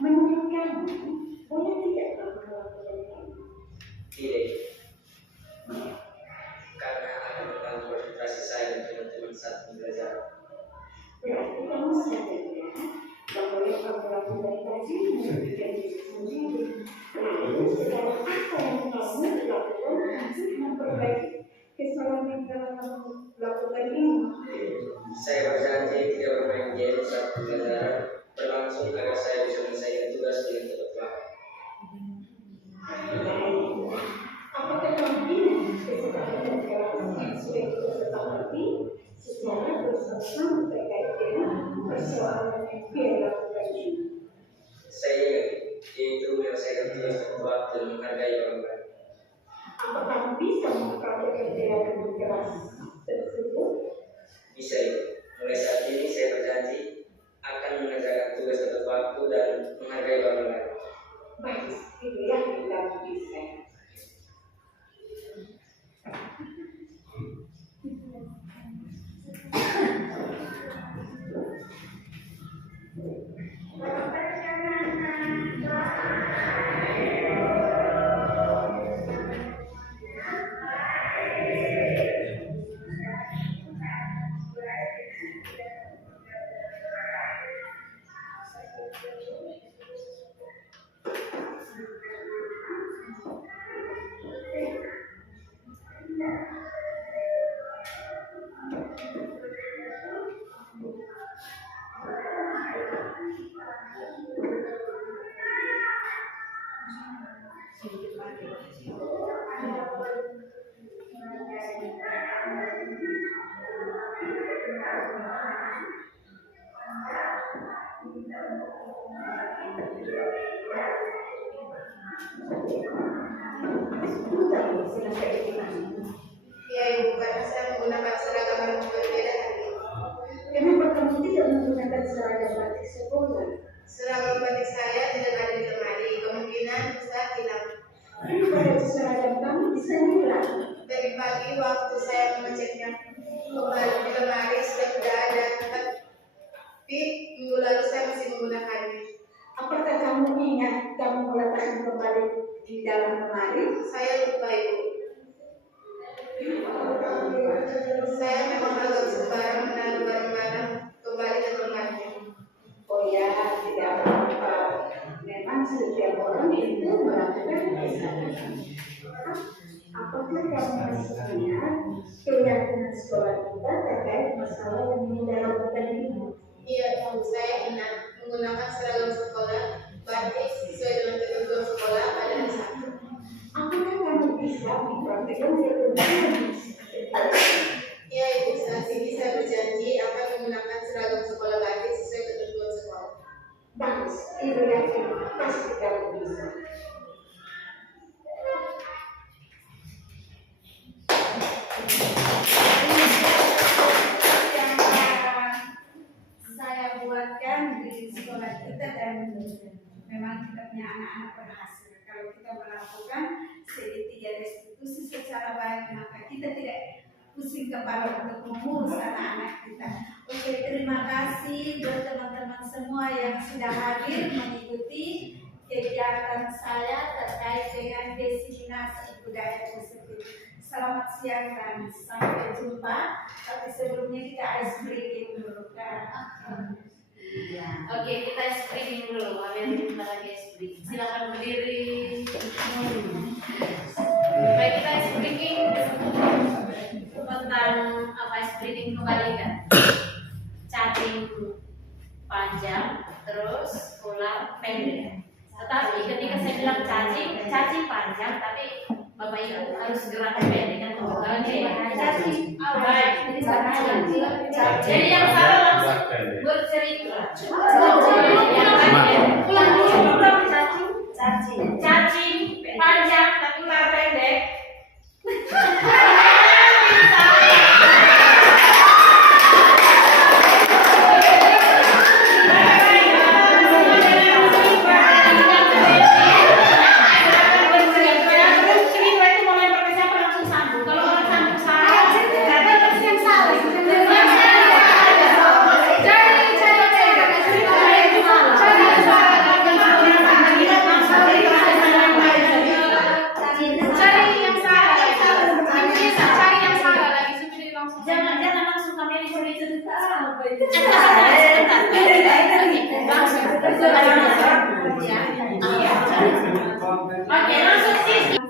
Menurut kamu, boleh tidak kamu melakukan itu? Tidak. Karena akan mengganggu konsentrasi saya dan teman-teman saat belajar. Berarti kamu sadar ya, bahwa yang kamu lakukan tadi merugikan diri sendiri. Lalu sekarang apa yang kamu lakukan untuk memperbaiki kesalahan yang telah kamu lakukan ini? Saya berjanji tidak bermain game saat belajar berlangsung agar saya bisa menyelesaikan tugas dengan tepat waktu. Apakah kamu ingin kesalahan dan kelas yang sudah kita sepakati secara bersama-sama terkait dengan persoalan yang dia lakukan ini? Saya ingat, yaitu menyelesaikan tugas tepat waktu dan menghargai orang lain. Apakah kamu bisa mempraktikkan gerakan keras tersebut? Bisa ya. Mulai saat ini saya berjanji akan mengerjakan tugas tepat waktu dan menghargai orang lain. Baik, itu yang kita bisa. Ya Ibu, karena saya menggunakan seragam yang berbeda hari ini. Kenapa kamu tidak menggunakan seragam batik sekolah? Seragam batik saya tidak ada menggunakannya. Apakah kamu ingat kamu meletakkan kembali di dalam lemari? Saya lupa, Ibu. Saya memang agak sembarang menaruh barang-barang kembali ke tempatnya. Oh ya, tidak apa-apa. Memang setiap orang itu melakukan kesalahan. Apakah kamu masih ingat keyakinan sekolah kita terkait masalah yang mendalam tadi? Iya, Bu, saya ingat menggunakan seragam sekolah batik sesuai dengan ketentuan sekolah pada hari Sabtu. Apakah kamu bisa mempraktikkan ketentuan? Iya, Ibu, saat ini saya berjanji akan menggunakan seragam sekolah batik sesuai ketentuan sekolah. Bagus, Ibu yakin pasti kamu bisa. Saya buatkan di sekolah kita dan memang kita punya anak-anak berhasil. Kalau kita melakukan segitiga restitusi secara baik, maka kita tidak pusing kepala untuk mengurus anak-anak kita. Oke, terima kasih buat teman-teman semua yang sudah hadir mengikuti kegiatan saya terkait dengan diseminasi budaya positif. Selamat siang dan sampai jumpa. Tapi sebelumnya kita ice breaking dulu kan. Oke, kita ice breaking dulu. Kalian bentar lagi ice breaking. Silakan berdiri. Baik, kita ice breaking tentang apa ice breaking kebalikan. Cacing panjang, terus ular pendek. Tetapi ketika saya bilang cacing panjang, tapi Bapak Ibu harus gerakan pendek kan? Cacing baik. Jadi yang salah langsung bercerita. Cacing panjang tapi ular pendek.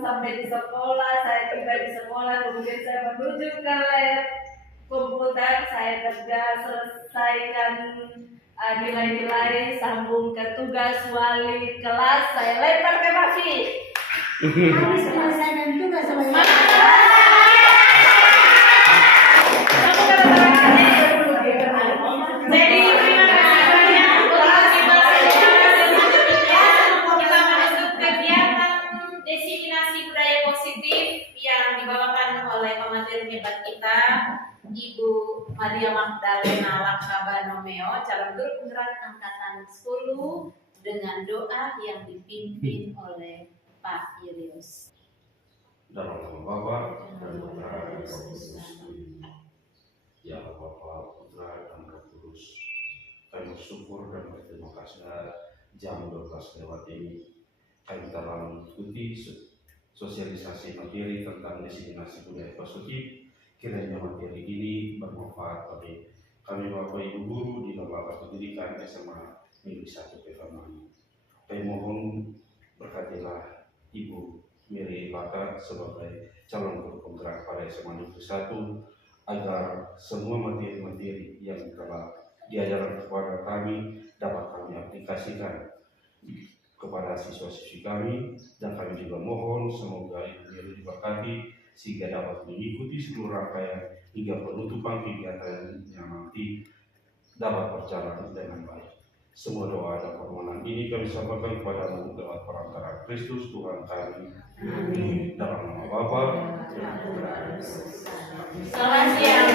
Sampai di sekolah, saya tiba di sekolah, kemudian saya menuju ke lab komputer, saya kerja, selesaikan nilai-nilai, sambung ke tugas wali kelas, saya lempar ke Mafi. Habis selesaikan tugas sama Jadi terima kasih banyak untuk kita masuk kegiatan diseminasi budaya positif yang dibawakan oleh pemateri hebat kita Ibu Maria Magdalena Lakabanomeo, calon guru penggerak angkatan 10 dengan doa yang dipimpin oleh Pak Irius. Dalam nama Bapa dan Putra dan Roh Kudus. Ya Bapa, Putra dan Roh Kudus, kami bersyukur dan berterima kasih jam 12 lewat ini kami telah mengikuti sosialisasi materi tentang diseminasi budaya positif. Kiranya materi ini bermanfaat bagi kami Bapak Ibu guru di lembaga pendidikan SMA Negeri 1 Pevamani. Kami mohon berkatilah Ibu Miri Laka sebagai calon guru penggerak pada SMA Negeri 1 agar semua materi-materi yang telah diajarkan kepada kami dapat kami aplikasikan kepada siswa-siswi kami, dan kami juga mohon semoga Ibu Miri diberkati sehingga dapat mengikuti seluruh rangkaian hingga penutupan kegiatan yang nanti dapat berjalan dengan baik. Semua doa dan permohonan ini kami sampaikan kepadamu lewat perantara Kristus Tuhan kami. Amin. Dalam nama Bapa dan Putra dan Roh Kudus. Selamat siang.